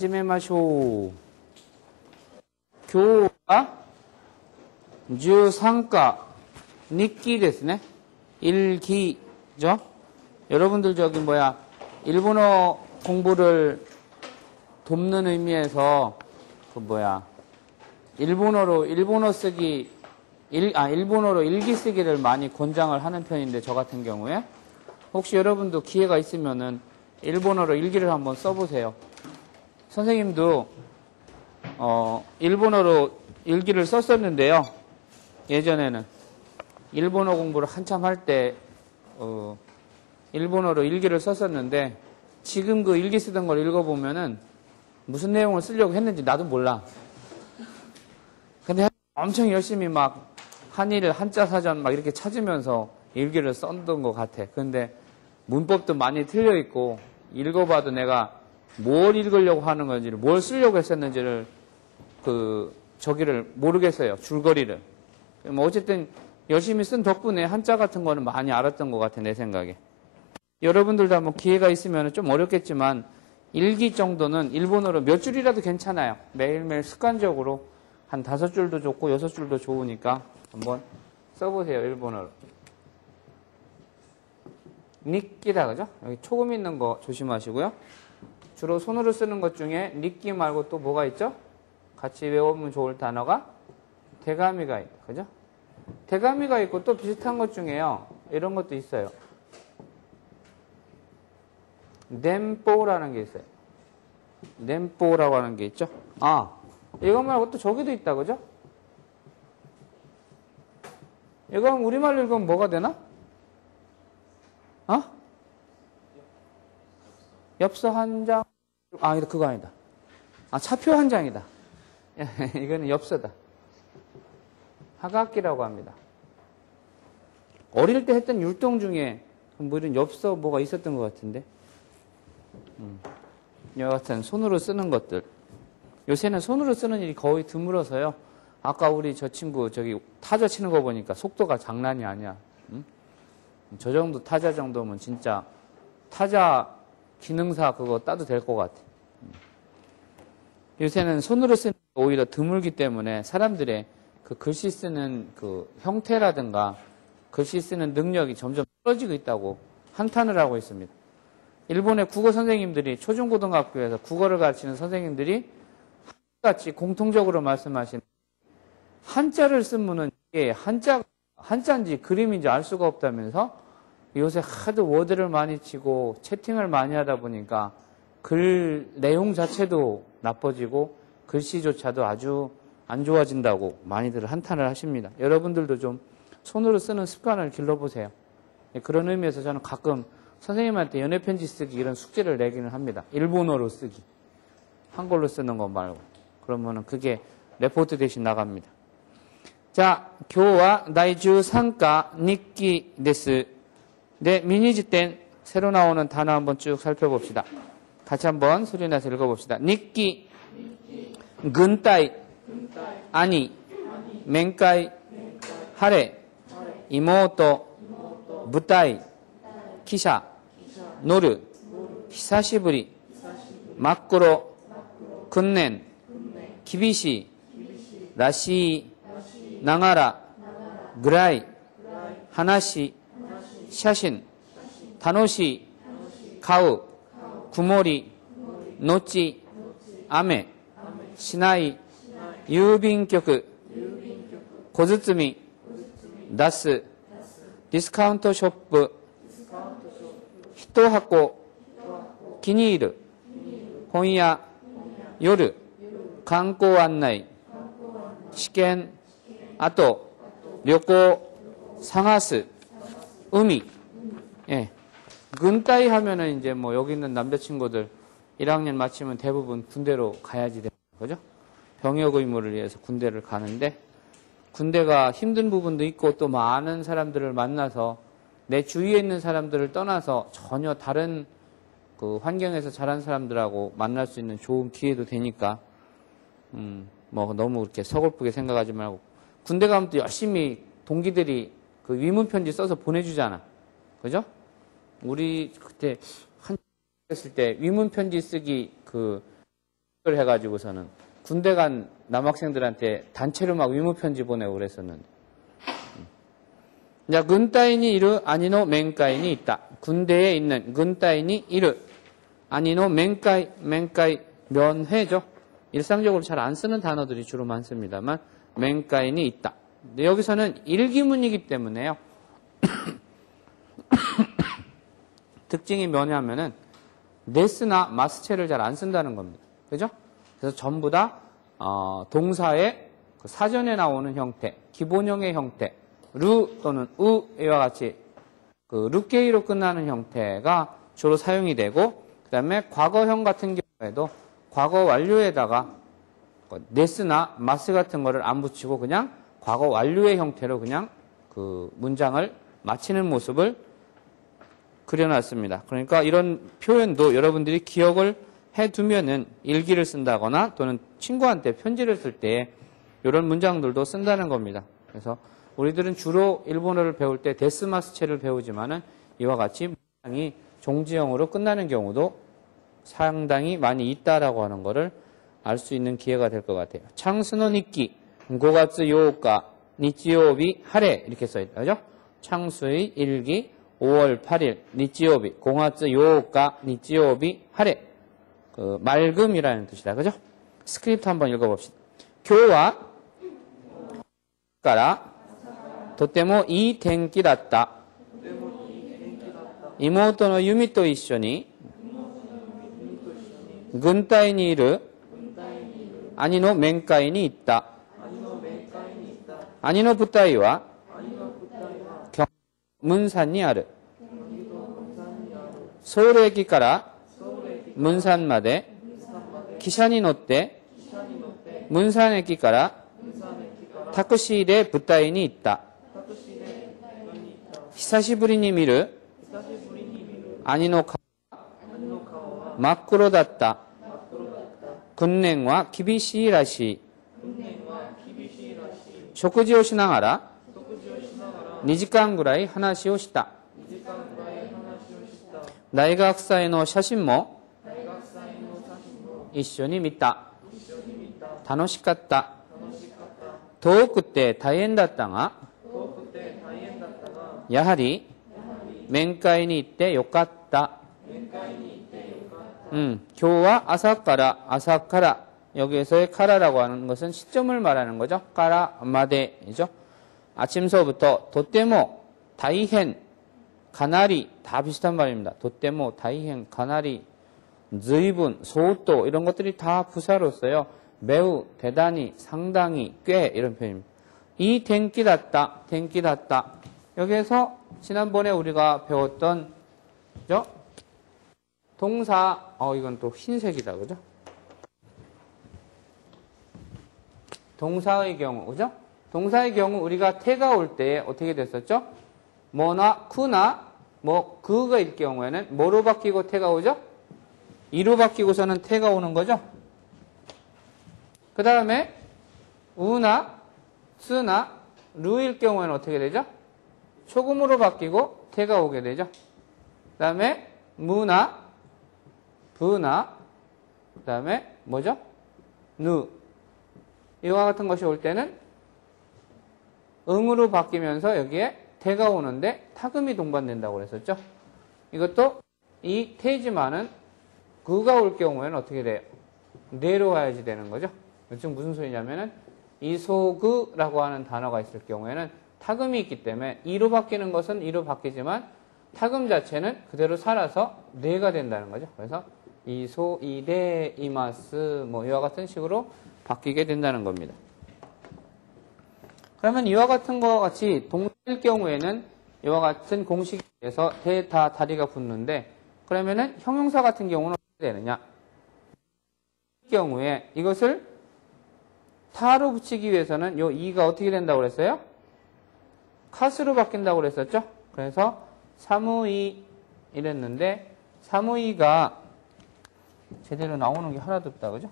하지메마쇼. 교와 주상가 니끼ですね. 일기죠. 여러분들 저기 일본어 공부를 돕는 의미에서 일본어로 일기 쓰기를 많이 권장을 하는 편인데, 저 같은 경우에 혹시 여러분도 기회가 있으면은 일본어로 일기를 한번 써보세요. 선생님도 일본어로 일기를 썼었는데요. 예전에는 일본어 공부를 한참 할 때 일본어로 일기를 썼었는데, 지금 그 일기 쓰던 걸 읽어보면은 무슨 내용을 쓰려고 했는지 나도 몰라. 근데 엄청 열심히 막 한일 한자 사전 막 이렇게 찾으면서 일기를 썼던 것 같아. 근데 문법도 많이 틀려 있고, 읽어봐도 내가 뭘 읽으려고 하는 건지를, 뭘 쓰려고 했었는지를 저기를 모르겠어요. 줄거리를. 어쨌든 열심히 쓴 덕분에 한자 같은 거는 많이 알았던 것 같아, 내 생각에. 여러분들도 한번 기회가 있으면 좀 어렵겠지만 일기 정도는 일본어로 몇 줄이라도 괜찮아요. 매일매일 습관적으로 한 5줄도 좋고 6줄도 좋으니까 한번 써보세요, 일본어로. 니끼다, 그죠? 여기 초금 있는 거 조심하시고요. 주로 손으로 쓰는 것 중에 니끼 말고 또 뭐가 있죠? 같이 외우면 좋을 단어가 대가미가 있다, 그죠? 대가미가 있고 또 비슷한 것 중에요, 이런 것도 있어요. nem뽀라는 게 있어요. nem뽀라고 하는 게 있죠. 이거 말고 또 저기도 있다, 그죠? 이거 우리말로 읽으면 뭐가 되나? 엽서 한 장. 그거 아니다. 차표 한 장이다. 이거는 엽서다. 하각기라고 합니다. 어릴 때 했던 율동 중에 이런 엽서 뭐가 있었던 것 같은데. 여하튼 손으로 쓰는 것들. 요새는 손으로 쓰는 일이 거의 드물어서요. 아까 우리 저 친구 저기 타자 치는 거 보니까 속도가 장난이 아니야. 저 정도 타자 정도면 진짜 타자 기능사 그거 따도 될 것 같아. 요새는 손으로 쓰는 게 오히려 드물기 때문에 사람들의 그 글씨 쓰는 그 형태라든가 글씨 쓰는 능력이 점점 떨어지고 있다고 한탄을 하고 있습니다. 일본의 국어 선생님들이, 초중고등학교에서 국어를 가르치는 선생님들이 같이 공통적으로 말씀하시는, 한자를 쓴 분은 이게 한자인지 그림인지 알 수가 없다면서, 요새 하도 워드를 많이 치고 채팅을 많이 하다 보니까 글 내용 자체도 나빠지고 글씨조차도 아주 안 좋아진다고 많이들 한탄을 하십니다. 여러분들도 좀 손으로 쓰는 습관을 길러보세요. 그런 의미에서 저는 가끔 선생님한테 연애편지 쓰기 이런 숙제를 내기는 합니다. 일본어로 쓰기. 한글로 쓰는 거 말고. 그러면은 그게 레포트 대신 나갑니다. 자, 교와 나이주 상가 니끼 데스. 네, 미니지땐 새로 나오는 단어 한번 쭉 살펴봅시다. 같이 한번 소리내서 읽어봅시다. 니끼, 근따이, 아니, 멘까이, 하레, 이모토, 부타이, 기샤, 노르, 히사시부리, 마꾸로, 근넨, 기비시, 라시, 나가라, 그라이, 하나시, 샤신, 타노시, 가우, 구모리, 노치, 아메, 시나이, 유빈격, 고즈츠미, 다스, 디스카운트 쇼프, 히토하코, 기니이르, 혼야, 요르, 관광 안내, 시켄, 아또, 료코, 상하스, 의미. 근따이 하면은 이제 여기 있는 남자친구들 1학년 마치면 대부분 군대로 가야지 되는 거죠. 병역 의무를 위해서 군대를 가는데, 군대가 힘든 부분도 있고 또 많은 사람들을 만나서 내 주위에 있는 사람들을 떠나서 전혀 다른 그 환경에서 자란 사람들하고 만날 수 있는 좋은 기회도 되니까 너무 그렇게 서글프게 생각하지 말고, 군대 가면 또 열심히 동기들이 그 위문편지 써서 보내주잖아. 그죠? 우리 그때 한참 했을 때 위문편지 쓰기 를 해가지고서는 군대 간 남학생들한테 단체로 막 위무편지 보내고 그랬었는데. 자, 근따이니 이르 아니노 맹가인이 있다. 군대에 있는 근따이니 이르 아니노 맹가이 면회죠. 일상적으로 잘 안 쓰는 단어들이 주로 많습니다만 맹가인이 있다. 근데 여기서는 일기문이기 때문에요. 특징이 뭐냐면은 네스나 마스체를 잘 안 쓴다는 겁니다. 그죠? 그래서 전부 다 동사의 그 사전에 나오는 형태, 기본형의 형태, 루 또는 우와 같이 그 루게이로 끝나는 형태가 주로 사용이 되고, 그 다음에 과거형 같은 경우에도 과거 완료에다가 네스나 마스 같은 거를 안 붙이고 그냥 과거 완료의 형태로 그냥 그 문장을 마치는 모습을 그려놨습니다. 그러니까 이런 표현도 여러분들이 기억을 해두면은 일기를 쓴다거나 또는 친구한테 편지를 쓸 때 이런 문장들도 쓴다는 겁니다. 그래서 우리들은 주로 일본어를 배울 때 데스마스체를 배우지만은 이와 같이 문장이 종지형으로 끝나는 경우도 상당히 많이 있다라고 하는 것을 알 수 있는 기회가 될 것 같아요. 창스노 니키, 5월 8일, 니치요비, 하레 이렇게 써있다. 그죠? 창수의 일기, 5월 8일, 니치요비, 5월 8일, 니치요비, 하레. 그 맑음이라는 뜻이다. 그죠? 스크립트 한번 읽어봅시다. 교와 가라 도테모 이 텐키 다った. 이모토노 유미と一緒に軍隊にいる兄の面会に行った。兄の部隊は문산にある。ソウル駅から문산まで汽車に乗って문산駅からタクシーで部隊に行った。久しぶりに見る兄の顔は真っ黒だった。訓練は厳しいらしい。食事をしながら2時間ぐらい話をした。大学祭の写真も一緒に見た。楽しかった。遠くて大変だったが、やはり面会に行ってよかった。今日は朝から 여기에서의 카라라고 하는 것은 시점을 말하는 거죠. 카라 마데이죠. 아침서부터 도테모 다이헨 가나리 다 비슷한 말입니다. 도테모 다이헨 가나리 즈이분 소또 이런 것들이 다 부사로서요. 매우 대단히 상당히 꽤 이런 표현입니다. 이 텐키다따 텐키다따 여기에서 지난번에 우리가 배웠던 그죠? 동사 이건 또 흰색이다 그죠? 동사의 경우 그죠? 동사의 경우 우리가 태가 올 때 어떻게 됐었죠? 뭐나 쿠나 뭐 그가일 경우에는 뭐로 바뀌고 태가 오죠? 이로 바뀌고서는 태가 오는 거죠? 그 다음에 우나 쓰나 루일 경우에는 어떻게 되죠? 초금으로 바뀌고 태가 오게 되죠. 그 다음에 무나 부나 그 다음에 뭐죠? 누 이와 같은 것이 올 때는 응으로 바뀌면서 여기에 태가 오는데 타금이 동반된다고 그랬었죠. 이것도 이 태지만은 그가 올 경우에는 어떻게 돼요? 내로 와야지 되는 거죠. 지금 무슨 소리냐면은 이소그라고 하는 단어가 있을 경우에는 타금이 있기 때문에 이로 바뀌는 것은 이로 바뀌지만 타금 자체는 그대로 살아서 네가 된다는 거죠. 그래서 이소, 이대, 이마스 뭐 이와 같은 식으로 바뀌게 된다는 겁니다. 그러면 이와 같은 것과 같이 동사일 경우에는 이와 같은 공식에서 대, 다, 다리가 붙는데 그러면은 형용사 같은 경우는 어떻게 되느냐? 이 경우에 이것을 타로 붙이기 위해서는 요 이가 어떻게 된다고 그랬어요? 카스로 바뀐다고 그랬었죠? 그래서 사무이 이랬는데 사무이가 제대로 나오는 게 하나도 없다 그죠?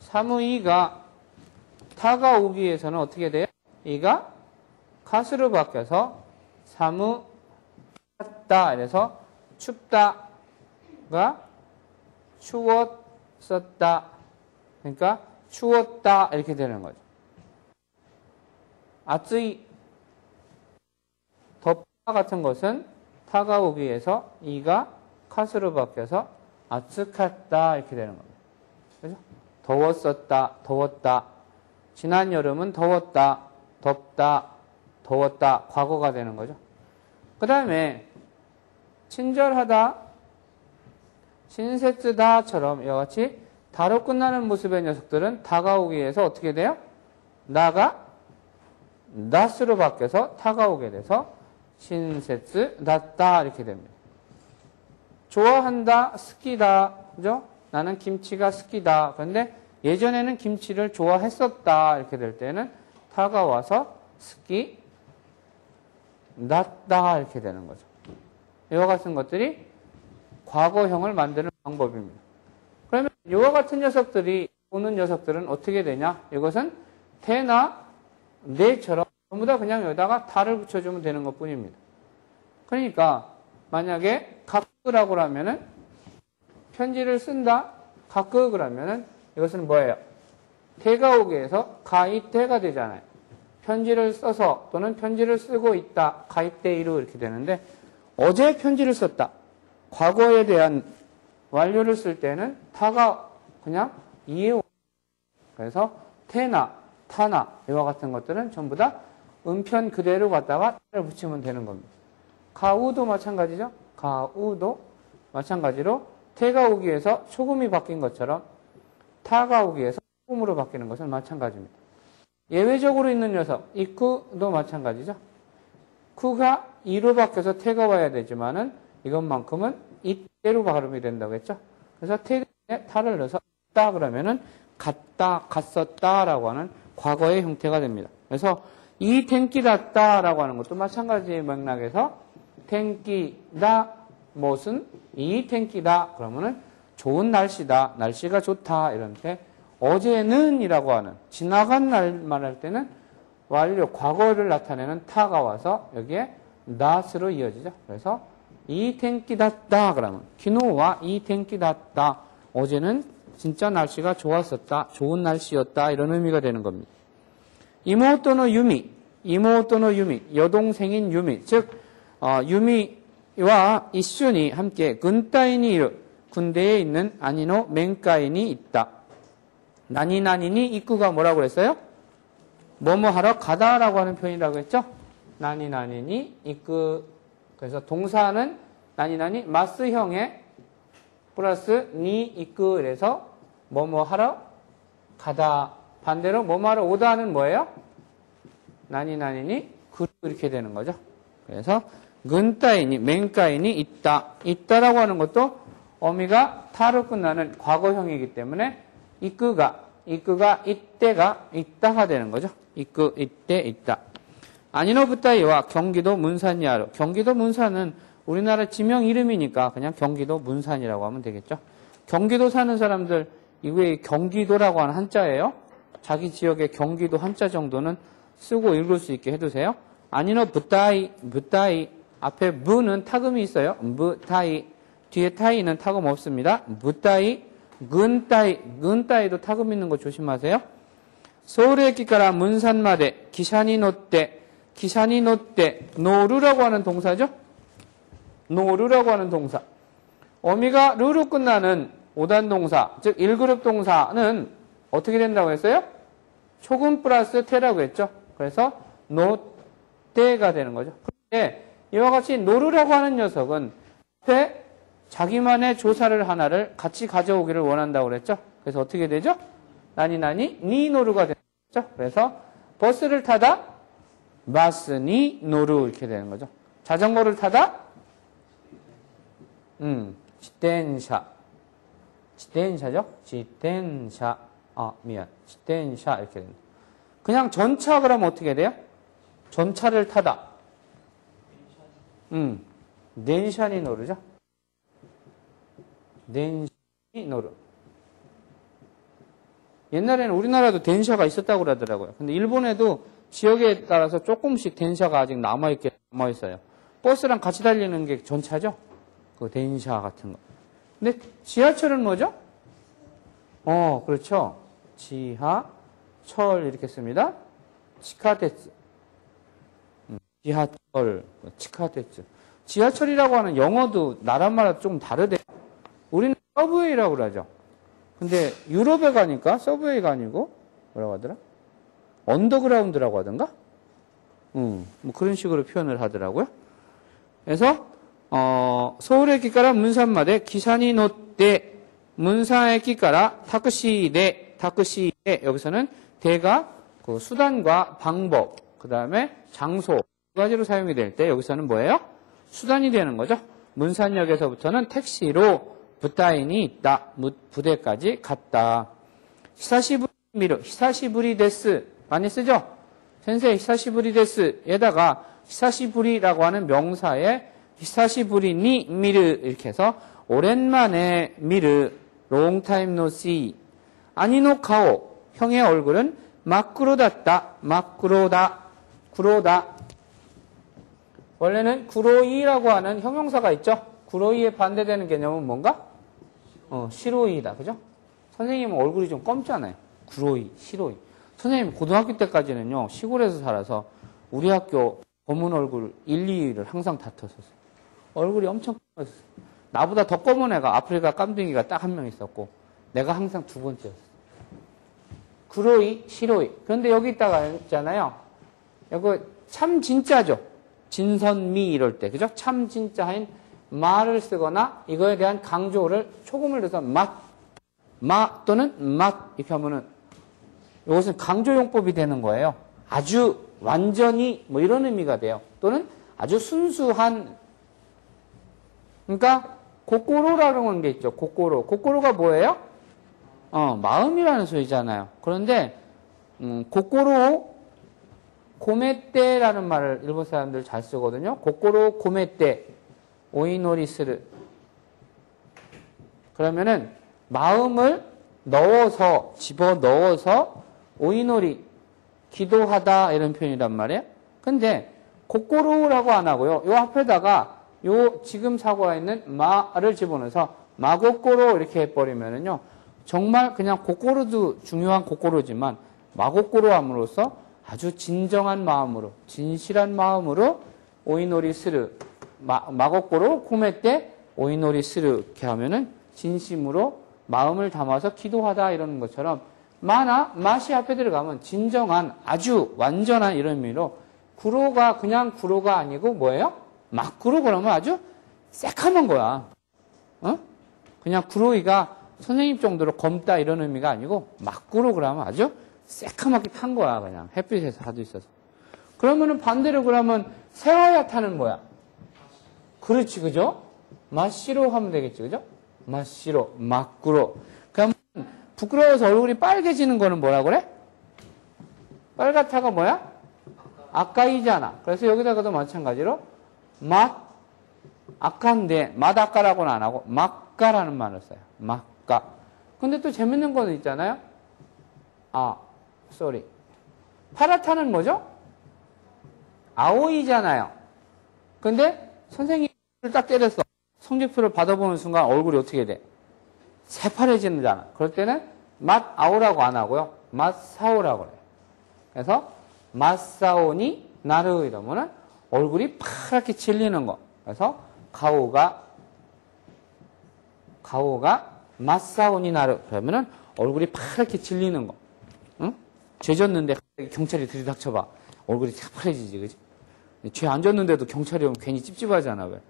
사무이가 타가 오기 위해서는 어떻게 돼요? 이가 카스로 바뀌어서 사무 춥다 이래서 춥다가 추웠다 썼다. 그러니까 추웠다 이렇게 되는 거죠. 아쯔이 덥다 같은 것은 타가오기 위해서 이가 카스로 바뀌어서 아츠카다 이렇게 되는 겁니다. 그죠? 더웠었다, 더웠다. 지난 여름은 더웠다, 덥다, 더웠다. 과거가 되는 거죠. 그 다음에 친절하다, 신세쓰다처럼 이와 같이 다로 끝나는 모습의 녀석들은 다가오기 위해서 어떻게 돼요? 나가 나스로 바뀌어서 타가오게 돼서 신세쓰 나다 이렇게 됩니다. 좋아한다, 스키다, 그죠? 나는 김치가 스키다. 그런데 예전에는 김치를 좋아했었다 이렇게 될 때는 타가와서 스키 났다 이렇게 되는 거죠. 이와 같은 것들이 과거형을 만드는 방법입니다. 그러면 이와 같은 녀석들이 오는 녀석들은 어떻게 되냐? 이것은 태나 네처럼 전부 다 그냥 여기다가 다를 붙여주면 되는 것 뿐입니다. 그러니까 만약에 가끄라고 하면은 편지를 쓴다. 가끄 그러면은 이것은 뭐예요? 태가 오게 해서 가이태가 되잖아요. 편지를 써서 또는 편지를 쓰고 있다. 가이테이루 이렇게 되는데 어제 편지를 썼다. 과거에 대한 완료를 쓸 때는 타가 그냥 이해오. 그래서 태나, 타나 이와 같은 것들은 전부 다 음편 그대로 갖다가 타를 붙이면 되는 겁니다. 가우도 마찬가지죠. 가우도 마찬가지로 태가 오기 위해서 소금이 바뀐 것처럼 타가 오기 위해서 소금으로 바뀌는 것은 마찬가지입니다. 예외적으로 있는 녀석, 이쿠도 마찬가지죠. 쿠가 이로 바뀌어서 태가 와야 되지만은 이것만큼은 이때로 발음이 된다고 했죠. 그래서 태에 타를 넣어서 있다 그러면은 갔다, 갔었다라고 하는 과거의 형태가 됩니다. 그래서 이 텐키다다라고 하는 것도 마찬가지의 맥락에서 텐키다 무슨 이 텐키다 그러면은 좋은 날씨다, 날씨가 좋다 이런 때 어제는이라고 하는 지나간 날 말할 때는 완료 과거를 나타내는 타가 와서 여기에 나스로 이어지죠. 그래서 이 텐키다다 그러면 키노와 이 텐키다다 어제는 진짜 날씨가 좋았었다, 좋은 날씨였다 이런 의미가 되는 겁니다. 이모토노 유미, 이모토노 유미, 여동생인 유미, 즉 유미와 이슈니 함께 군타이니 이르 군대에 있는 아니노 멘카이니 있다. 나니나니니 이쿠가 뭐라고 그랬어요? 뭐뭐 하러 가다라고 하는 표현이라고 했죠? 나니나니니 이쿠. 그래서 동사는 나니나니 마스형의 플러스 니 이쿠 이래서 뭐뭐 하러 가다. 반대로 뭐뭐 하러 오다는 뭐예요? 나니나니니 그 이렇게 되는 거죠. 그래서 근따이니 멘까이니 있다. 있다라고 하는 것도 어미가 타로 끝나는 과거형이기 때문에 이끄가 이때가 있다가 되는 거죠. 이끄 이때 있다. 아니노부타이와 경기도 문산이하로. 경기도 문산은 우리나라 지명 이름이니까 그냥 경기도 문산이라고 하면 되겠죠. 경기도 사는 사람들 이게 경기도라고 하는 한자예요. 자기 지역의 경기도 한자 정도는 쓰고 읽을 수 있게 해두세요. 아니노 부타이 앞에 무는 타금이 있어요. 무타이 뒤에 타이는 타금 없습니다. 무타이 근따이도 타금 있는 거 조심하세요. 서울에기까라 문산마대 기샤니 노떼 노루라고 하는 동사죠. 노루라고 하는 동사. 어미가 루로 끝나는 5단 동사, 즉 1그룹 동사는 어떻게 된다고 했어요? 초금 플러스 테라고 했죠. 그래서 노떼가 되는 거죠. 그런데 이와 같이 노루라고 하는 녀석은 앞에 자기만의 조사를 하나를 같이 가져오기를 원한다고 그랬죠. 그래서 어떻게 되죠? 나니나니 니노루가 되죠. 그래서 버스를 타다 마스니 노루 이렇게 되는 거죠. 자전거를 타다 지텐샤죠? 지텐샤 지텐샤 이렇게 됩니다. 그냥 전차 그러면 어떻게 돼요? 전차를 타다 넨샤니 노르죠? 넨샤니 노르. 옛날에는 우리나라도 덴샤가 있었다고 그러더라고요. 근데 일본에도 지역에 따라서 조금씩 덴샤가 아직 남아있어요. 버스랑 같이 달리는 게 전차죠? 그 덴샤 같은 거. 근데 지하철은 뭐죠? 그렇죠. 지하철 이렇게 씁니다. 치카테츠. 지하철, 치카테츠. 지하철이라고 하는 영어도 나라마다 조금 다르대요. 우리는 서브웨이라고 그러죠. 근데 유럽에 가니까 서브웨이가 아니고 뭐라고 하더라? 언더그라운드라고 하던가? 뭐 그런 식으로 표현을 하더라고요. 그래서 서울의 기가라 문산마대 기산이 노때 문산의 기가라 타크시대 여기서는 대가 그 수단과 방법 그 다음에 장소 두 가지로 사용이 될 때 여기서는 뭐예요? 수단이 되는 거죠. 문산역에서부터는 택시로 부타인이 있다. 부대까지 갔다. 히사시부리 데스 많이 쓰죠? 센세 히사시부리 데스에다가 히사시부리라고 하는 명사에 히사시부리니 미르 이렇게 해서 오랜만에 미르 롱타임 노시 아니노 카오 형의 얼굴은 마꾸로다다 구로다 원래는 구로이라고 하는 형용사가 있죠. 구로이에 반대되는 개념은 뭔가? 시로이다. 그죠? 선생님은 얼굴이 좀 검잖아요. 구로이, 시로이. 선생님 고등학교 때까지는요. 시골에서 살아서 우리 학교 검은 얼굴 1, 2위를 항상 다퉜었어요. 얼굴이 엄청 검었어요. 나보다 더 검은 애가 아프리카 깜둥이가 딱 한 명 있었고 내가 항상 두 번째였어요. 구로이, 시로이. 그런데 여기 있다가 있잖아요. 이거 참 진짜죠. 진선미 이럴 때. 그죠? 참 진짜인 마를 쓰거나 이거에 대한 강조를 초금을 넣어서 마 또는 맛 이렇게 하면은 이것은 강조용법이 되는 거예요. 아주 완전히 뭐 이런 의미가 돼요. 또는 아주 순수한 그러니까 고꼬로라는 하는 게 있죠. 고꼬로가 뭐예요? 마음이라는 소리잖아요. 그런데 고꼬로 고메떼라는 말을 일본 사람들 잘 쓰거든요. 고꼬로 고메떼 오이노리스르 그러면은 마음을 넣어서 집어넣어서 오이노리 기도하다 이런 표현이란 말이에요. 근데 고꼬로라고 안 하고요. 요 앞에다가 요 지금 사고가 있는 마를 집어넣어서 마고꼬로 이렇게 해버리면은요. 정말 그냥 고꼬로도 중요한 고꼬로지만 마고꼬로 함으로써 아주 진정한 마음으로 진실한 마음으로 오이노리 스르 마고꼬로 코메 때 오이노리 스르 이렇게 하면은 진심으로 마음을 담아서 기도하다 이러는 것처럼 마나 맛이 앞에 들어가면 진정한 아주 완전한 이런 의미로 구로가 그냥 구로가 아니고 뭐예요? 막구로 그러면 아주 새카만 거야. 그냥 구로이가 선생님 정도로 검다 이런 의미가 아니고 막구로 그러면 아주 새카맣게 탄 거야. 그냥 햇빛에서 하도 있어서. 그러면은 반대로 그러면 새하얗다는 뭐야? 그렇지 그죠? 맛시로 하면 되겠지 그죠? 맛시로 막구로. 그러면 부끄러워서 얼굴이 빨개지는 거는 뭐라 그래? 빨갛다가 뭐야? 아까이잖아. 그래서 여기다가도 마찬가지로 아까인데 맛아까라고는 안 하고 막가라는 말을 써요. 막가. 근데 또 재밌는 거는 있잖아요. 파랗다는 뭐죠? 아오이잖아요. 근데 선생님을 딱 때렸어. 성적표를 받아보는 순간 얼굴이 어떻게 돼? 새파래지는잖아. 그럴 때는 맛아오라고 안 하고요. 맛사오라고 그래요. 그래서 맛사오니 나르 이러면은 얼굴이 파랗게 질리는 거. 그래서 가오가 맛사오니 나르 그러면은 얼굴이 파랗게 질리는 거. 응? 죄 졌는데 경찰이 들이닥쳐봐. 얼굴이 새파래지지, 그지? 죄 안 졌는데도 경찰이 오면 괜히 찝찝하잖아, 왜?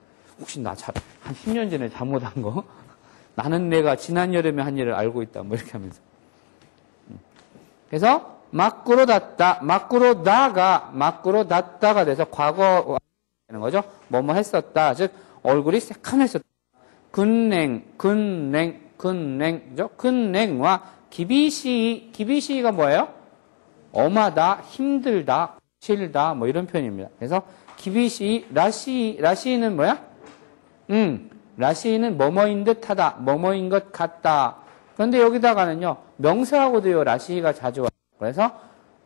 혹시 한 10년 전에 잘못한 거? 나는 내가 지난 여름에 한 일을 알고 있다, 뭐 이렇게 하면서. 그래서, 막구로 닫다가 돼서 과거 되는 거죠. 뭐뭐 했었다. 즉, 얼굴이 새카맸었다. 그죠? 근냉과 기비시가 뭐예요? 엄하다, 힘들다, 싫다, 뭐 이런 표현입니다. 그래서 기비시, 라시는 뭐야? 라시는 뭐뭐인 듯 하다, 뭐뭐인 것 같다. 그런데 여기다가는요, 명사하고도요, 라시가 자주 와요. 그래서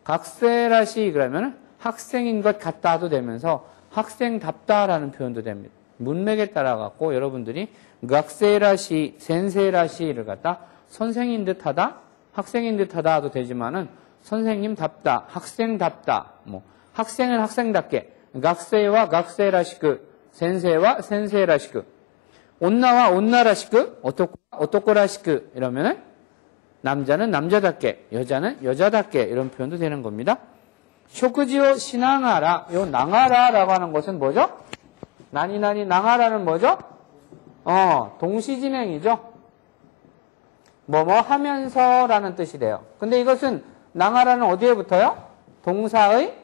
각세라시 그러면 학생인 것 같다도 되면서 학생답다라는 표현도 됩니다. 문맥에 따라 갖고 여러분들이 각세라시, 센세라시를 갖다 선생인 듯하다, 학생인 듯하다도 되지만은 선생님답다, 학생답다, 뭐 학생은 학생답게, 학생와 학생라시크, 센세와 센세라시크, 온나와 온나라시크, 오토코라시크 이러면은 남자는 남자답게, 여자는 여자답게 이런 표현도 되는 겁니다. 쇼크지오 시나가라, 요 나가라라고 하는 것은 뭐죠? 나니나니 나가라는 뭐죠? 동시진행이죠. 뭐뭐 하면서라는 뜻이 돼요. 근데 이것은 나가라는 어디에 붙어요? 동사의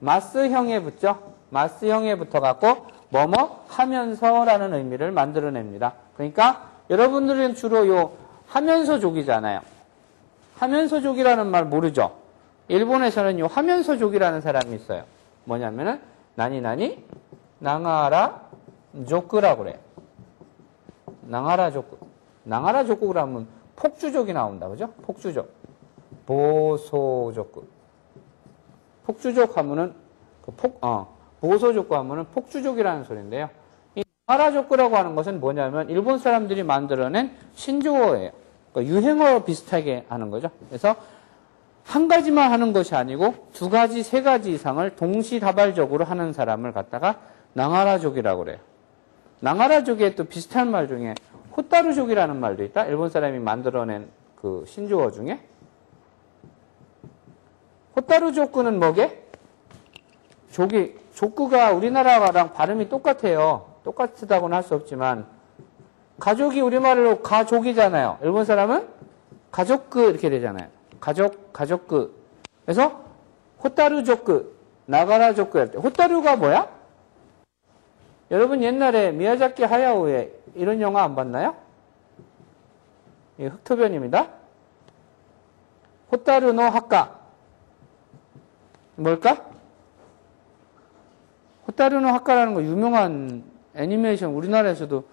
마스형에 붙죠. 마스형에 붙어갖고 뭐뭐 하면서라는 의미를 만들어냅니다. 그러니까 여러분들은 주로 요 하면서족이잖아요. 하면서족이라는 말 모르죠? 일본에서는 요 하면서족이라는 사람이 있어요. 뭐냐면은 나니나니 나가라 조크라고 그래요. 나가라 조크. 나가라 조크 그러면 폭주족이 나온다. 그죠? 폭주족. 보소조크. 폭주족 하면은 보소족구 하면은 폭주족이라는 소리인데요. 이 나가라족구라고 하는 것은 뭐냐면 일본 사람들이 만들어낸 신조어예요. 그러니까 유행어 비슷하게 하는 거죠. 그래서 한 가지만 하는 것이 아니고 두 가지, 세 가지 이상을 동시다발적으로 하는 사람을 갖다가 나가라족이라고 그래요. 나가라족에 또 비슷한 말 중에 호타루족이라는 말도 있다. 일본 사람이 만들어낸 그 신조어 중에. 호타루족구는 뭐게? 족구가 우리나라랑 발음이 똑같아요. 똑같다고는 할 수 없지만 가족이 우리말로 가족이잖아요. 일본 사람은 가족그 이렇게 되잖아요. 가족그. 그래서 호타루족구, 나가라족구 할 때 호타루가 뭐야? 여러분 옛날에 미야자키 하야오의 이런 영화 안 봤나요? 흑토변입니다. 호타루노 하카. 뭘까? 호타루노 하카라는 거 유명한 애니메이션 우리나라에서도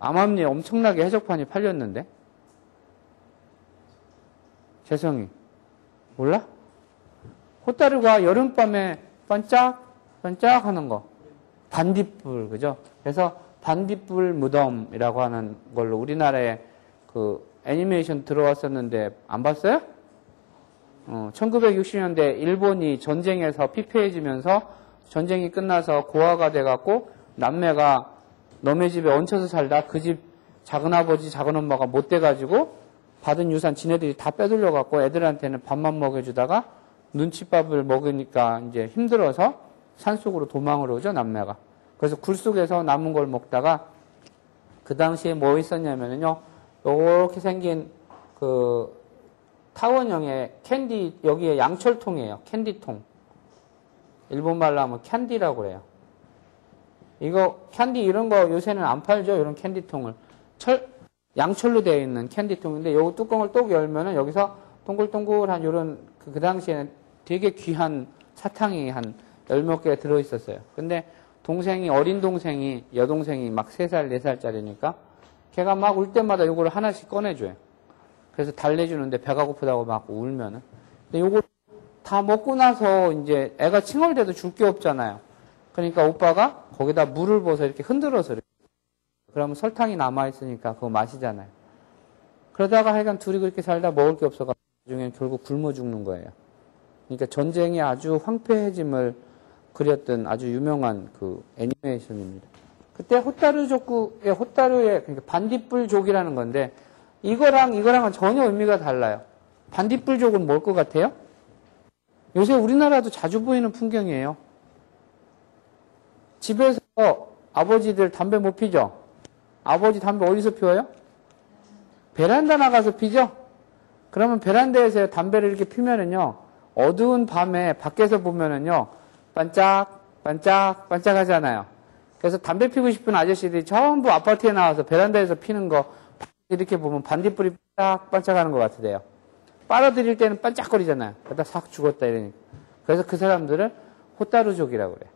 암암리에 엄청나게 해적판이 팔렸는데. 재성이 몰라? 호타루가 여름밤에 반짝반짝 하는 거. 반딧불, 그죠? 그래서 반딧불 무덤이라고 하는 걸로 우리나라에 그 애니메이션 들어왔었는데 안 봤어요? 1960년대 일본이 전쟁에서 피폐해지면서 전쟁이 끝나서 고아가 돼갖고 남매가 너네 집에 얹혀서 살다 그 집 작은아버지, 작은엄마가 못 돼가지고 받은 유산 지네들이 다 빼돌려갖고 애들한테는 밥만 먹여주다가 눈칫밥을 먹으니까 이제 힘들어서 산속으로 도망을 오죠, 남매가. 그래서 굴 속에서 남은 걸 먹다가 그 당시에 뭐 있었냐면요, 요렇게 생긴 그 타원형의 캔디, 여기에 양철통이에요. 캔디통. 일본말로 하면 캔디라고 그래요. 이거 캔디 이런 거 요새는 안 팔죠, 이런 캔디통을. 양철로 되어 있는 캔디통인데 요 뚜껑을 똑 열면은 여기서 동글동글한 요런 그 당시에는 되게 귀한 사탕이 한 10몇 개가 들어있었어요. 근데 어린 동생이, 여동생이 막 3살, 4살짜리니까 걔가 막 울 때마다 요거를 하나씩 꺼내줘요. 그래서 달래주는데 배가 고프다고 막 울면은. 근데 요걸 다 먹고 나서 이제 애가 칭얼대도 줄 게 없잖아요. 그러니까 오빠가 거기다 물을 부어서 이렇게 흔들어서 이렇게. 그러면 설탕이 남아있으니까 그거 마시잖아요. 그러다가 하여간 둘이 그렇게 살다 먹을 게 없어가지고 나중에 결국 굶어 죽는 거예요. 그러니까 전쟁의 아주 황폐해짐을 그렸던 아주 유명한 그 애니메이션입니다. 그때 호타루의 그러니까 반딧불족이라는 건데 이거랑은 전혀 의미가 달라요. 반딧불족은 뭘 것 같아요? 요새 우리나라도 자주 보이는 풍경이에요. 집에서 아버지들 담배 못 피죠? 아버지 담배 어디서 피워요? 베란다 나가서 피죠? 그러면 베란다에서 담배를 이렇게 피면은요, 어두운 밤에 밖에서 보면은요, 반짝 하잖아요. 그래서 담배 피고 싶은 아저씨들이 전부 아파트에 나와서 베란다에서 피는 거 이렇게 보면 반딧불이 반짝 하는 것 같으대요. 빨아들일 때는 반짝거리잖아요. 그러다 싹 죽었다 이러니까. 그래서 그 사람들을 호타루족이라고 그래요.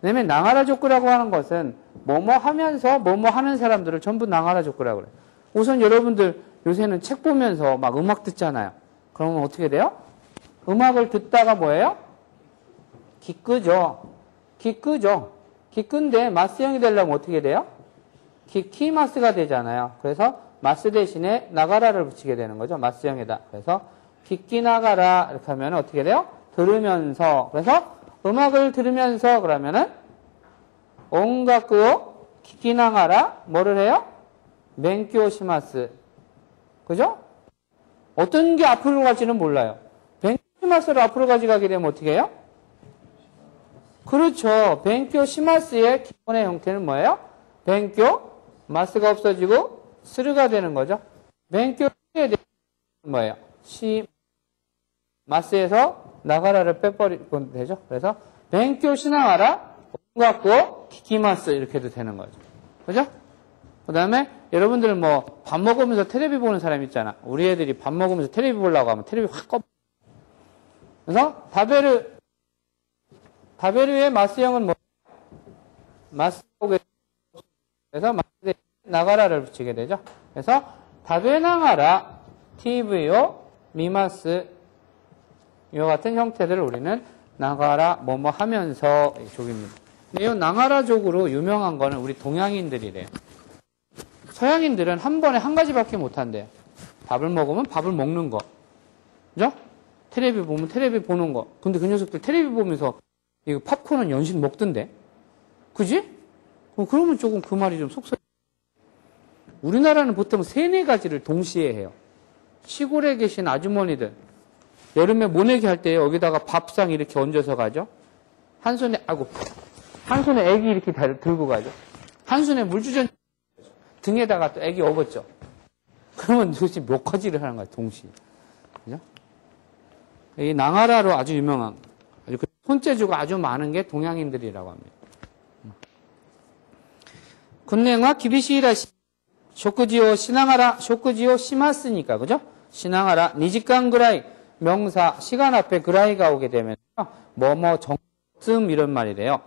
왜냐면 나가라족구라고 하는 것은 뭐뭐 하면서 뭐뭐 하는 사람들을 전부 나가라족구라고 그래요. 우선 여러분들 요새는 책 보면서 막 음악 듣잖아요. 그러면 어떻게 돼요? 음악을 듣다가 뭐예요? 기끄죠. 기끄인데 마스형이 되려면 어떻게 돼요? 키마스가 되잖아요. 그래서 마스 대신에 나가라를 붙이게 되는 거죠. 마스형에다. 그래서 기끼 나가라 이렇게 하면 어떻게 돼요? 들으면서. 그래서 음악을 들으면서 그러면은 온가쿠오 기끼 나가라 뭐를 해요? 벤kyō 시마스. 그죠? 어떤 게 앞으로 갈지는 몰라요. 벤kyō 시마스를 앞으로 가져가게 되면 어떻게 해요? 그렇죠. 벤kyō 시마스의 기본의 형태는 뭐예요? 벤kyō 마스가 없어지고 스르가 되는 거죠. 벤kyō 시에 대한 뭐예요? 시 마스에서 나가라를 빼버리면 되죠. 그래서 벤kyō 시나가라 온가쿠오 기키마스 이렇게 해도 되는 거죠. 그죠? 그 다음에 여러분들 뭐 밥 먹으면서 텔레비 보는 사람 있잖아. 우리 애들이 밥 먹으면서 텔레비 보려고 하면 텔레비 확 꺼. 그래서 다베르의 마스형은 뭐 마스오게 그래서 마스에 나가라를 붙이게 되죠. 그래서 다베나가라 TV요 미마스 이와 같은 형태들을 우리는 나가라 뭐뭐 하면서 족입니다. 이 나가라족으로 유명한 거는 우리 동양인들이래요. 서양인들은 한 번에 한 가지밖에 못한대요. 밥을 먹으면 밥을 먹는 거. 그죠? 텔레비 보면 텔레비 보는 거. 근데 그 녀석들 텔레비 보면서 이거 팝콘은 연신 먹던데. 그지? 그러면 조금 그 말이 좀 속설해. 우리나라는 보통 3-4가지를 동시에 해요. 시골에 계신 아주머니들. 여름에 모내기 할 때 여기다가 밥상 이렇게 얹어서 가죠. 한 손에 애기 이렇게 들고 가죠. 한 손에 물주전 등에다가 또 애기 업었죠. 그러면 도대체 몇 가지를 하는 거야, 동시에. 그죠? 이 나가라로 아주 유명한, 아주 손재주가 아주 많은 게 동양인들이라고 합니다. 군냉와 기비시이라시, 쇼크지오 시나가라, 쇼크지오 시마스니까, 그죠? 시나가라, 니지간 그라이, 명사, 시간 앞에 그라이가 오게 되면, 뭐뭐 정쯤 이런 말이래요.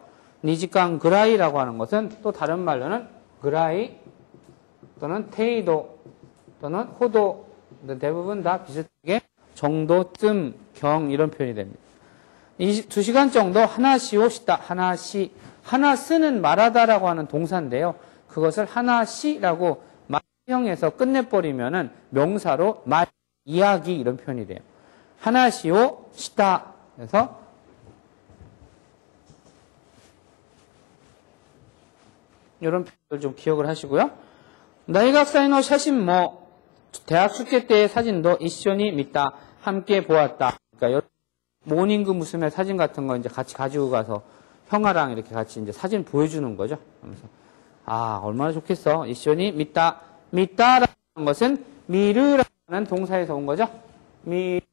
니지간 그라이라고 하는 것은 또 다른 말로는 그라이, 또는 테이도 또는 호도 대부분 다 비슷하게 정도쯤 경 이런 표현이 됩니다. 2시간 정도 하나시오 시다 하나시 하나 쓰는 말하다라고 하는 동사인데요. 그것을 하나시라고 말형에서 끝내버리면은 명사로 말 이야기 이런 표현이 돼요. 하나시오 시다 그래서 이런 표현을 좀 기억을 하시고요. 나이각사이노 샤신 뭐 대학 축제 때의 사진도 이쇼니 믿다 함께 보았다. 그러니까 모닝그 무스의 사진 같은 거 이제 같이 가지고 가서 형아랑 이렇게 같이 이제 사진 보여주는 거죠. 그래서 얼마나 좋겠어. 이쇼니 믿다라는 것은 미르라는 동사에서 온 거죠. 미가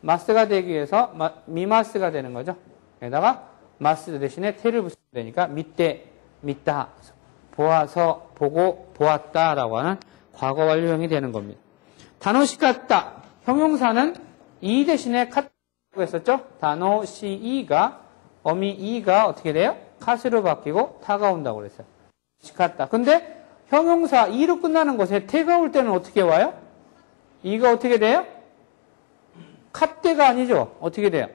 마스가 되기 위해서 미마스가 되는 거죠. 여기다가 마스 대신에 테를 붙이면 되니까 믿다. 보아서 보고 보았다라고 하는 과거 완료형이 되는 겁니다. 다노시카타 형용사는 이 대신에 카타라고 했었죠. 다노시이가 어미이가 어떻게 돼요? 카스로 바뀌고 타가 온다고 그랬어요. 시카타. 근데 형용사 이로 끝나는 것에 태가 올 때는 어떻게 와요? 이가 어떻게 돼요? 카테가 아니죠. 어떻게 돼요?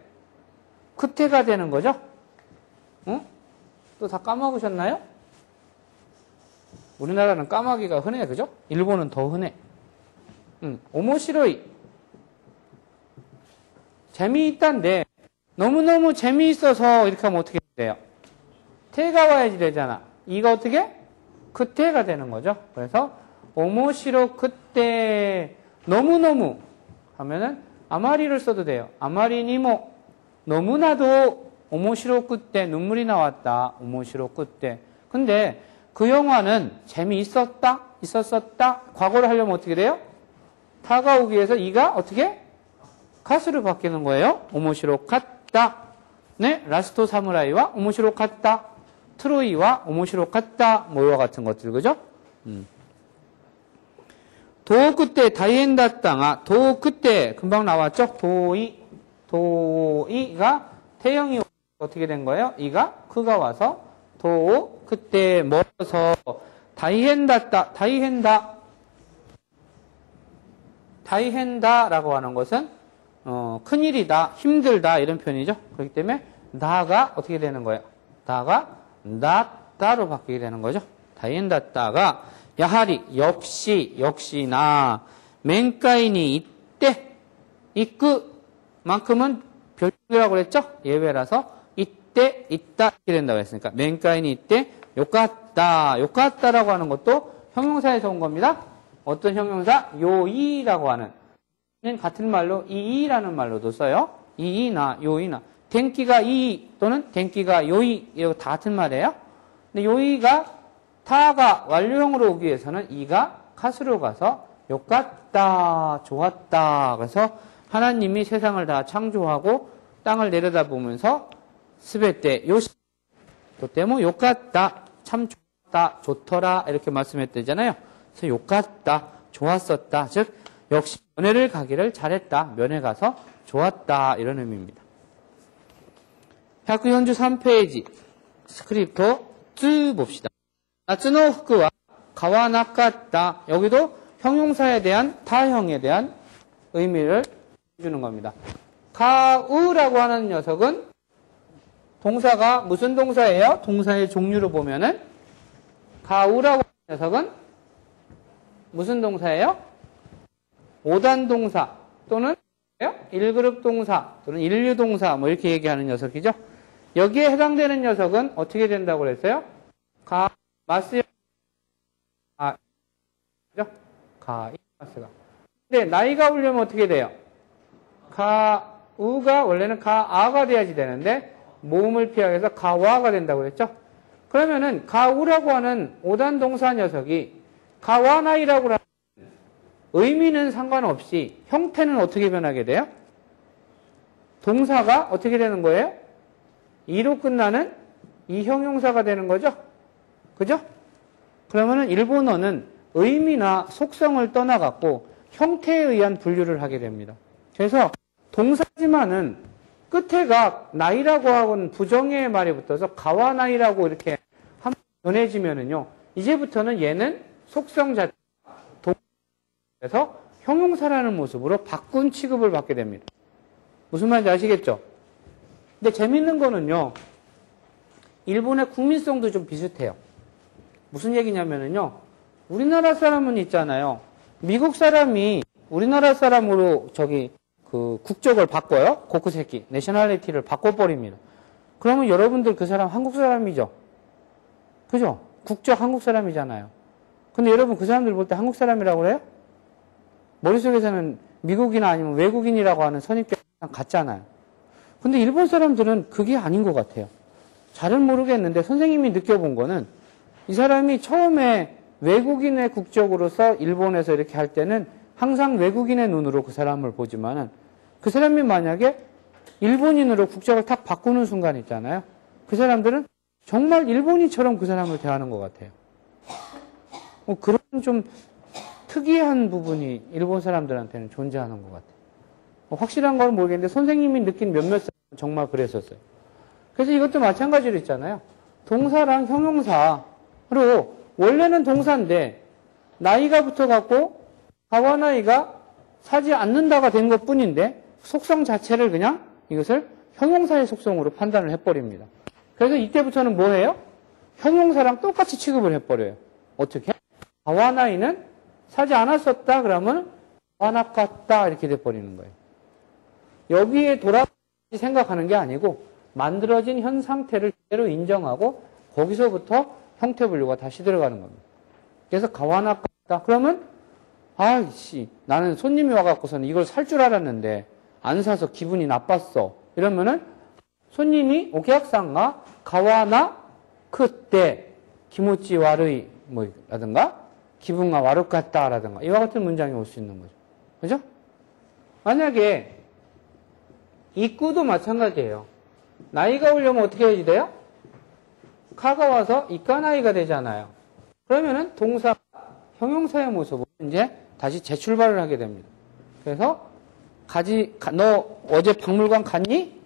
크테가 되는 거죠. 응? 또 다 까먹으셨나요? 우리나라는 까마귀가 흔해, 그죠? 일본은 더 흔해. 오모시로이. 재미있단데, 너무너무 재미있어서 이렇게 하면 어떻게 돼요? 태가 와야지 되잖아. 이가 어떻게? 그때가 되는 거죠. 그래서, 오모시로 그때, 너무너무 하면은, 아마리를 써도 돼요. 아마리니모, 너무나도 오모시로 그때 눈물이 나왔다. 오모시로 그때. 근데, 그 영화는 재미있었다? 있었었다? 과거를 하려면 어떻게 돼요? 타가 오기 위해서 이가 어떻게? 카스로 바뀌는 거예요. 오모시로 갔다. 네, 라스토 사무라이와 오모시로 갔다. 트로이와 오모시로 갔다. 뭐 이와 같은 것들, 그죠? 도 그때 다이엔다 땅아. 도 그때 금방 나왔죠? 도이가 태형이 어떻게 된 거예요? 이가 그가 와서 도 그때 멀어서 다이헨다라고 하는 것은 큰일이다, 힘들다 이런 표현이죠. 그렇기 때문에 나가 어떻게 되는 거예요? 나가 나다로 바뀌게 되는 거죠. 다이헨다다가 야하리, 역시나, 맹가인이 이때, 이끄만큼은 별명이라고 그랬죠? 예외라서, 이때, 있다, 이렇게 된다고 했으니까, 맹가인이 이때, 요같다라고 하는 것도 형용사에서 온 겁니다. 어떤 형용사? 요이라고 하는, 같은 말로, 이이라는 말로도 써요. 이이나, 요이나. 댕기가 이 또는 댕기가 요이, 이거 다 같은 말이에요. 근데 요이가 타가 완료형으로 오기 위해서는 이가 카스로 가서 요같다, 좋았다. 그래서 하나님이 세상을 다 창조하고 땅을 내려다보면서 스베때 요시 또 때문에 요같다, 참 좋았다, 좋더라 이렇게 말씀했대잖아요. 그래서 요같다, 좋았었다. 즉 역시 면회를 가기를 잘했다. 면회 가서 좋았다. 이런 의미입니다. 샤크현주 3페이지 스크립트 쭉 봅시다. 나츠노 후크와 가와나카다. 여기도 형용사에 대한 타형에 대한 의미를 주는 겁니다. 가우라고 하는 녀석은 동사가 무슨 동사예요? 동사의 종류로 보면은 가우라고 하는 녀석은 무슨 동사예요? 5단 동사 또는 1그룹 동사 또는 인류 동사 뭐 이렇게 얘기하는 녀석이죠. 여기에 해당되는 녀석은 어떻게 된다고 그랬어요? 마스 마스가. 근데 나이가 오려면 어떻게 돼요? 가우가 원래는 가아가 돼야지 되는데 모음을 피하기 위해서 가와가 된다고 그랬죠. 그러면은 가우라고 하는 5단 동사 녀석이 가와나이라고 하는 의미는 상관없이 형태는 어떻게 변하게 돼요? 동사가 어떻게 되는 거예요? 이로 끝나는 이 형용사가 되는 거죠? 그죠? 그러면은 일본어는 의미나 속성을 떠나갖고 형태에 의한 분류를 하게 됩니다. 그래서 동사지만은 끝에가 나이라고 하고는 부정의 말이 붙어서 가와나이라고 이렇게 한번 변해지면은요, 이제부터는 얘는 속성 자체가 동사에서 형용사라는 모습으로 바꾼 취급을 받게 됩니다. 무슨 말인지 아시겠죠? 근데 재밌는 거는요, 일본의 국민성도 좀 비슷해요. 무슨 얘기냐면은요, 우리나라 사람은 있잖아요. 미국 사람이 우리나라 사람으로 그 국적을 바꿔요. 고쿠세키, 내셔널리티를 바꿔버립니다. 그러면 여러분들 그 사람 한국 사람이죠? 그죠? 국적 한국 사람이잖아요. 근데 여러분 그 사람들 볼 때 한국 사람이라고 그래요? 머릿속에서는 미국이나 아니면 외국인이라고 하는 선입견이 같잖아요. 근데 일본 사람들은 그게 아닌 것 같아요. 잘은 모르겠는데 선생님이 느껴본 거는 이 사람이 처음에 외국인의 국적으로서 일본에서 이렇게 할 때는 항상 외국인의 눈으로 그 사람을 보지만은 그 사람이 만약에 일본인으로 국적을 탁 바꾸는 순간 있잖아요. 그 사람들은 정말 일본인처럼 그 사람을 대하는 것 같아요. 그런 좀 특이한 부분이 일본 사람들한테는 존재하는 것 같아요. 확실한 건 모르겠는데 선생님이 느낀 몇몇 사람은 정말 그랬었어요. 그래서 이것도 마찬가지로 있잖아요. 동사랑 형용사로 원래는 동사인데 나이가 붙어갖고 가와나이가 사지 않는다가 된 것 뿐인데 속성 자체를 그냥 이것을 형용사의 속성으로 판단을 해버립니다. 그래서 이때부터는 뭐예요? 형용사랑 똑같이 취급을 해버려요. 어떻게? 가와나이는 사지 않았었다 그러면 가와나갔다 이렇게 돼버리는 거예요. 여기에 돌아가서 생각하는 게 아니고 만들어진 현 상태를 그대로 인정하고 거기서부터 형태 분류가 다시 들어가는 겁니다. 그래서 가와나갔다 그러면 아이씨 나는 손님이 와갖고서는 이걸 살 줄 알았는데 안 사서 기분이 나빴어. 이러면은 손님이 오케학상가 가와나 그때 기모찌 와르이 뭐 라든가 기분가 와르갔다 라든가 이와 같은 문장이 올 수 있는 거죠. 그죠? 만약에 이꾸도 마찬가지예요. 나이가 오려면 어떻게 해야지 돼요? 카가 와서 이까나이가 되잖아요. 그러면은 동사 형용사의 모습으로 이제 다시 재출발을 하게 됩니다. 그래서 너 어제 박물관 갔니?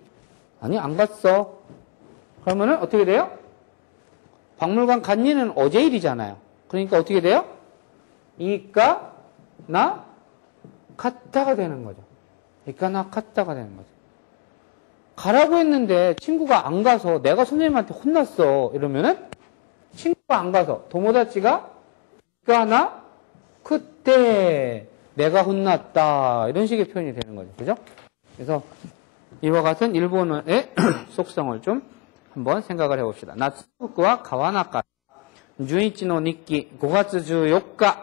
아니 안 갔어. 그러면은 어떻게 돼요? 박물관 갔니는 어제 일이잖아요. 그러니까 어떻게 돼요? 이까 나 갔다가 되는 거죠. 이까 나 갔다가 되는 거죠. 가라고 했는데 친구가 안 가서 내가 선생님한테 혼났어. 이러면은 친구가 안 가서 도모다치가 하나? 그때 내가 혼났다. 이런 식의 표현이 되는 거죠. 그죠? 그래서 이와 같은 일본어의 속성을 좀 한번 생각을 해봅시다. 나츠부쿠와 가와나카. 주이치노 니키 5月14日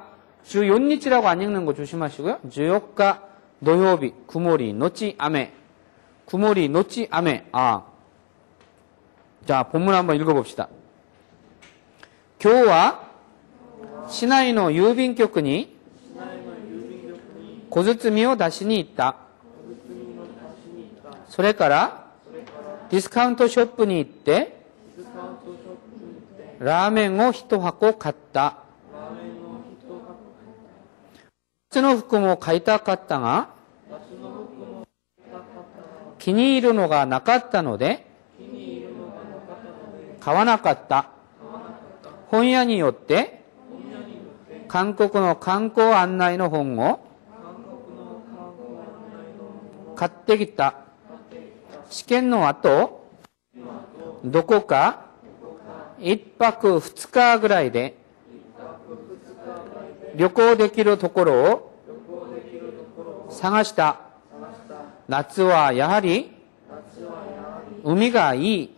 14日라고 안 읽는 거 조심하시고요. 14日 노요비 구모리 노치 아메 구모리 노치 아메. 자, 본문 한번 읽어봅시다. 교와 시나이노 유빈局に 小包を出しに行った。それからディスカウントショップに行ってラーメンを1箱買った。夏の服も買いたかったが気に入るのがなかったので買わなかった。本屋によって韓国の観光案内の本を買ってきた。試験の後どこか1泊2日ぐらいで旅行できるところを探した。夏はやはり海がいい。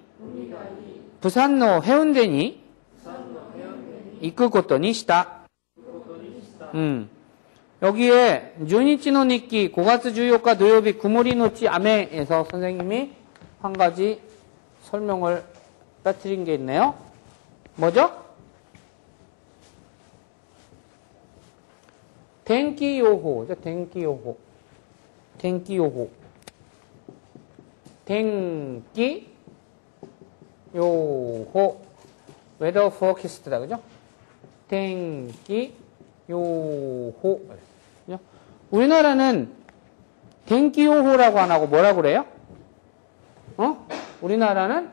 プサンのヘウンデに行くことにした。여기에 주니치노 니키 5월 14일 노요비 구모리 노치 아메에서 선생님이 한 가지 설명을 빠뜨린 게 있네요. 뭐죠? 댕기요호죠. 댕기요호. 댕기요호. 댕기요호. 웨더 포캐스트다. 그죠? 댕기요호. 우리나라는 댕기요호라고 안 하고 뭐라고 그래요? 우리나라는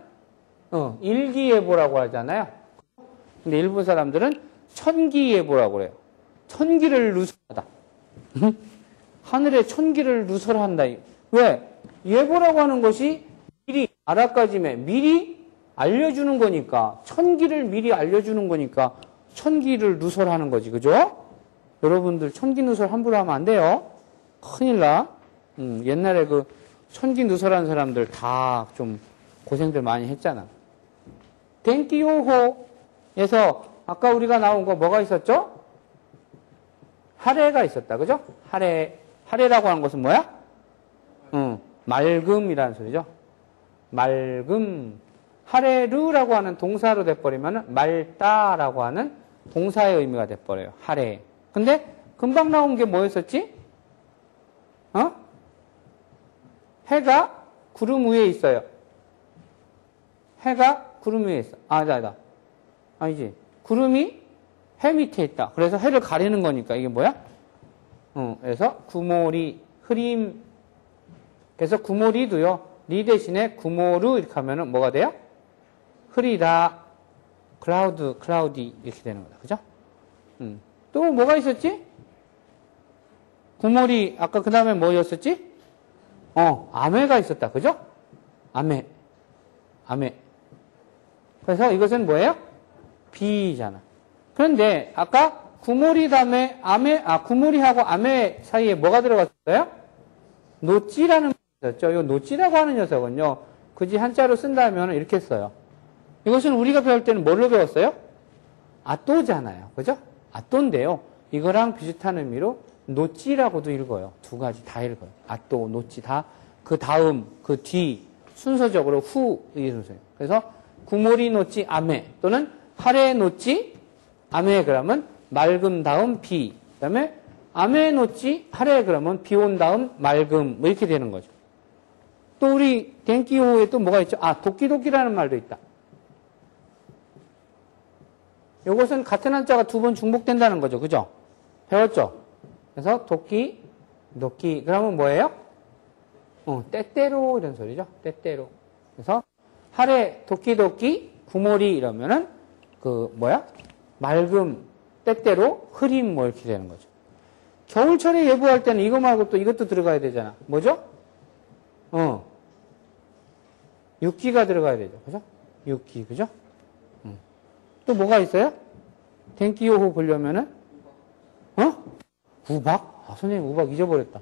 일기예보라고 하잖아요. 근데 일본 사람들은 천기예보라고 그래요. 천기를 누설하다. 하늘에 천기를 누설한다. 왜? 예보라고 하는 것이 미리 아라까짐에 미리 알려주는 거니까 천기를 미리 알려주는 거니까 천기를 누설하는 거지. 그죠? 여러분들 천기 누설 함부로 하면 안 돼요. 큰일 나. 옛날에 그 천기 누설하는 사람들 다 좀 고생들 많이 했잖아. 댕기요호에서 아까 우리가 나온 거 뭐가 있었죠? 하레가 있었다. 그죠? 하레라고 하는 것은 뭐야? 맑음이라는 소리죠. 맑음. 하레르라고 하는 동사로 돼버리면 맑다라고 하는 동사의 의미가 돼버려요. 하레. 근데 금방 나온 게 뭐였었지? 해가 구름 위에 있어요. 해가 구름 위에 있어. 아니다. 아니지. 구름이 해 밑에 있다. 그래서 해를 가리는 거니까 이게 뭐야? 그래서 구모리, 흐림. 그래서 구모리도요. 리 대신에 구모르 이렇게 하면은 뭐가 돼요? 흐리다. 클라우디 이렇게 되는 거다. 그죠? 또 뭐가 있었지? 구모리 아까 그 다음에 뭐였었지? 아메가 있었다. 그죠? 아메. 그래서 이것은 뭐예요? 비잖아. 그런데 아까 구모리 다음에 구모리하고 아메 사이에 뭐가 들어갔어요? 노찌라는 게 있었죠. 이 노찌라고 하는 녀석은요. 굳이 한자로 쓴다면 이렇게 써요. 이것은 우리가 배울 때는 뭘로 배웠어요? 아또잖아요. 그죠? 아또인데요. 이거랑 비슷한 의미로 노찌라고도 읽어요. 두 가지 다 읽어요. 아또, 노찌 다 그 다음, 그 뒤 순서적으로 후 이 순서예요. 그래서 구모리 노찌 아메 또는 하레 노찌 아메 그러면 맑음 다음 비. 그다음에 아메 노찌 하레 그러면 비 온 다음 맑음 뭐 이렇게 되는 거죠. 또 우리 댕기호에 또 뭐가 있죠? 도끼도끼라는 말도 있다. 이것은 같은 한자가 두 번 중복된다는 거죠. 그죠? 배웠죠? 그래서 도끼, 도끼. 그러면 뭐예요? 때때로 이런 소리죠. 때때로. 그래서 하레, 도끼도끼, 구모리 이러면은 맑음, 때때로, 흐림 뭐 이렇게 되는 거죠. 겨울철에 예보할 때는 이거 말고 또 이것도 들어가야 되잖아. 뭐죠? 육기가 들어가야 되죠. 그죠? 육기. 그죠? 또 뭐가 있어요? 댕기요호 보려면은 어? 우박? 아, 선생님 우박 잊어버렸다.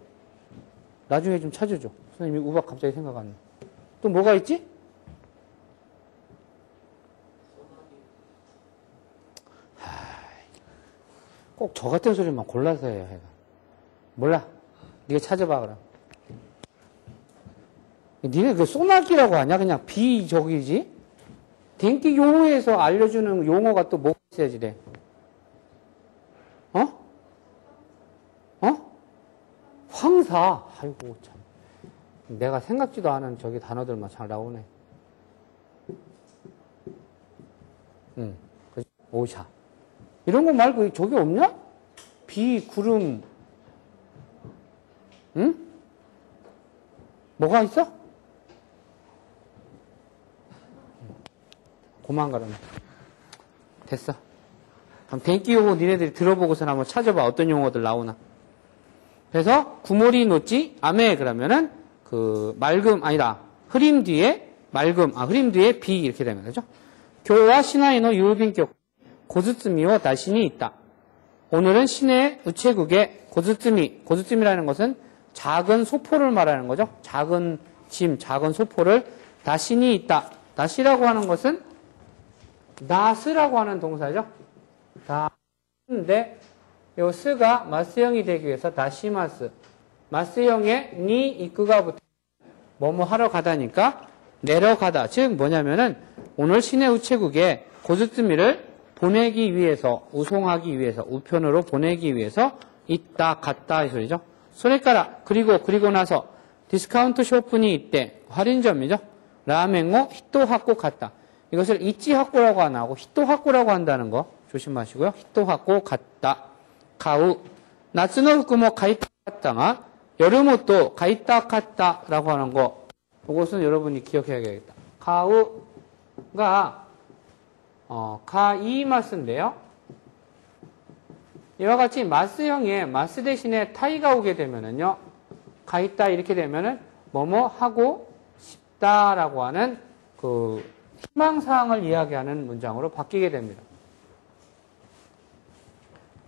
나중에 좀 찾아줘. 선생님이 우박 갑자기 생각 안 나. 또 뭐가 있지? 꼭 저 같은 소리만 골라서 해요, 해가. 몰라. 네가 찾아봐, 그럼. 니네 그 소나기라고 하냐? 그냥 비적이지?電気 용어에서 알려주는 용어가 또 뭐가 있어야지 돼? 어? 어? 황사. 아이고, 참. 내가 생각지도 않은 저기 단어들만 잘 나오네. 응. 그치? 오샤. 이런 거 말고 저기 없냐? 비, 구름. 응? 뭐가 있어? 고만 가라네. 됐어. 그럼電気 용어 니네들이 들어보고서 한번 찾아봐. 어떤 용어들 나오나. 그래서 구모리 노찌 아메 그러면은 그 맑음 아니다. 흐림 뒤에 맑음. 흐림 뒤에 비 이렇게 되는 거죠. 교와 시나이노 유빈격 고즈츠미오 다시니 있다. 오늘은 시내 우체국에 고즈츠미라는 것은 작은 소포를 말하는 거죠. 작은 짐, 작은 소포를 다시니 있다. 다시라고 하는 것은 나스라고 하는 동사죠. 다인데 요 스가 마스형이 되기 위해서 다시마스. 마스형에 니 이끄가 붙어 뭐뭐 하러 가다니까 내려가다. 즉 뭐냐면은 오늘 시내 우체국에 고즈츠미를 보내기 위해서, 우송하기 위해서, 우편으로 보내기 위해서 있다, 갔다 이 소리죠. 소레까라 그리고 나서 디스카운트 쇼프니 있대. 할인점이죠. 라멘고 히토하고 갔다. 이것을 이치하고라고 안 하고 히토하고라고 한다는 거 조심하시고요. 히토하고 갔다. 가우 나츠노 후쿠모 가이타 갔다가 여름옷도 가이타 갔다라고 하는 거. 이것은 여러분이 기억해야겠다. 가우가 가이마스인데요. 이와 같이 마스형에 마스 대신에 타이가 오게 되면은요. 가있다 이렇게 되면은 뭐뭐 하고 싶다라고 하는 그 희망사항을 이야기하는 문장으로 바뀌게 됩니다.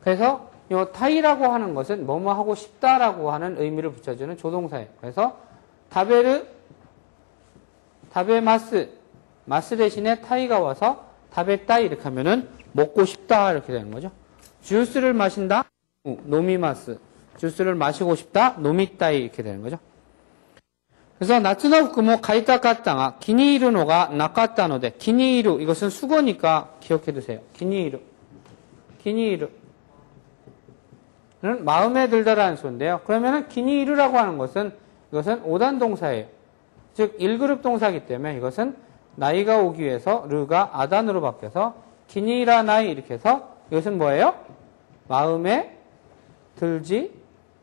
그래서 이 타이라고 하는 것은 뭐뭐 하고 싶다라고 하는 의미를 붙여주는 조동사예요. 그래서 다베마스 마스 대신에 타이가 와서 다베따 이렇게 하면은 먹고 싶다 이렇게 되는 거죠. 주스를 마신다 노미마스 주스를 마시고 싶다 노미따이 이렇게 되는 거죠. 그래서 나츠노 후쿠모 가이타 갔다가 기니이루노가 나갔다노데 기니이루 이것은 수거니까 기억해 두세요. 기니이루는 마음에 들다라는 수인데요. 그러면은 기니이루라고 하는 것은 이것은 5단 동사예요. 즉 1그룹 동사이기 때문에 이것은 나이가 오기 위해서 르가 아단으로 바뀌어서 기니라 나이 이렇게 해서 이것은 뭐예요? 마음에 들지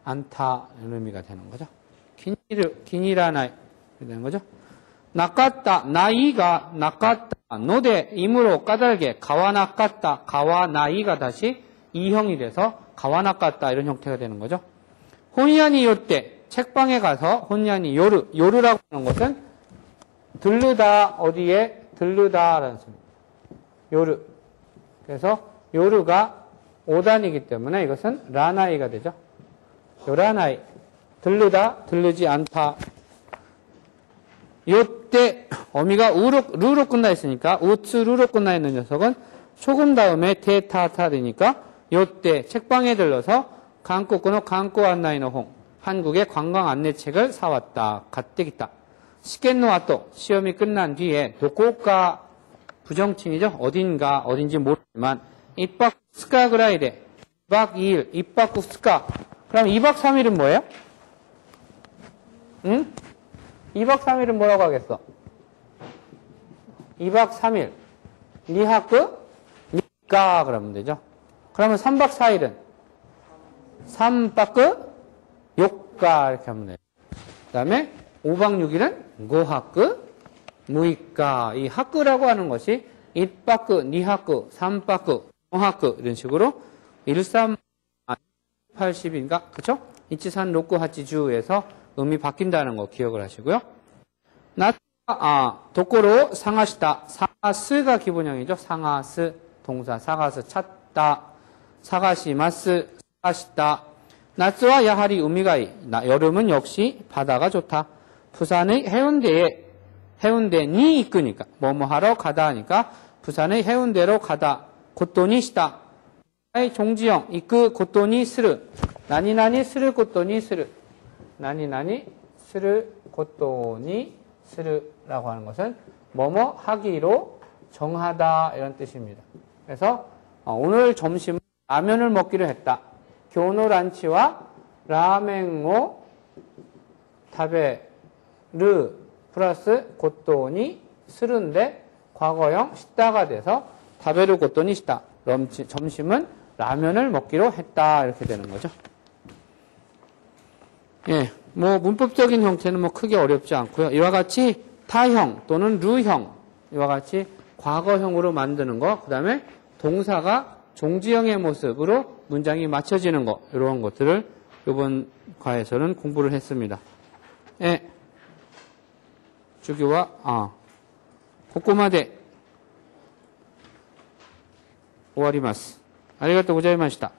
않다는 의미가 되는 거죠. 기니라 나이 되는 거죠. 나갔다 나이가 나갔다 노대 임으로 까닭에 가와 나갔다 가와 나이가 다시 이형이 돼서 가와 나갔다 이런 형태가 되는 거죠. 혼야니 요때 책방에 가서 혼야니 요르라고 하는 것은 들르다 어디에 들르다라는 소리입니다. 요르. 그래서 요르가 5단이기 때문에 이것은 라나이가 되죠. 요라나이. 들르다 들르지 않다. 요때 어미가 루로 끝나 있으니까 우츠루로 끝나 있는 녀석은 소금 다음에 테타타 되니까 요때 책방에 들러서 한국의 관광 안내의 홍 한국의 관광 안내책을 사왔다. 갓되겠다. 시켄노 아또 시험이 끝난 뒤에 도코가 부정칭이죠. 어딘지 모르지만 입박 스카 그라이데 2박 2일 입박 스카 그럼 2박 3일은 뭐예요? 응? 2박 3일은 뭐라고 하겠어? 2박 3일 니하크 니까 그러면 되죠. 그러면 3박 4일은 3박 요까 이렇게 하면 돼요. 그 다음에 5박 6일은 고하크, 무이까 이 하크라고 하는 것이 1바크, 2하크, 3바크, 5하크 이런 식으로 1380인가 그쵸? 이치산 로쿠 하치주에서 의미 바뀐다는 거 기억을 하시고요. 도코로 상하시다. 상하스가 기본형이죠. 상하스 동사 사가스 찾다. 사가시마스 아시다. 낮스와 야하리 우미가이. 여름은 역시 바다가 좋다. 부산의 해운대니 이끄니까 뭐뭐 하러 가다 하니까 부산의 해운대로 가다. 곧돈이 시다. 종지형 이끄 곧돈이 스르. 나니나니 스르 곧돈이 스르. 나니나니 스르 곧돈이 스르라고 하는 것은 뭐뭐 하기로 정하다 이런 뜻입니다. 그래서 오늘 점심은 라면을 먹기로 했다. 교노 란치와 라멘오 타베르 플러스 곧돈이 스른데 과거형 시다가 돼서 타베르 곧돈이 시다. 점심은 라면을 먹기로 했다. 이렇게 되는 거죠. 예, 뭐 문법적인 형태는 뭐 크게 어렵지 않고요. 이와 같이 타형 또는 루형 이와 같이 과거형으로 만드는 거, 그 다음에 동사가 종지형의 모습으로 문장이 맞춰지는 거, 이런 것들을 이번 과에서는 공부를 했습니다. 예. 주기와, 고코마데, 오와리마스. 아리가또 고자이마시다.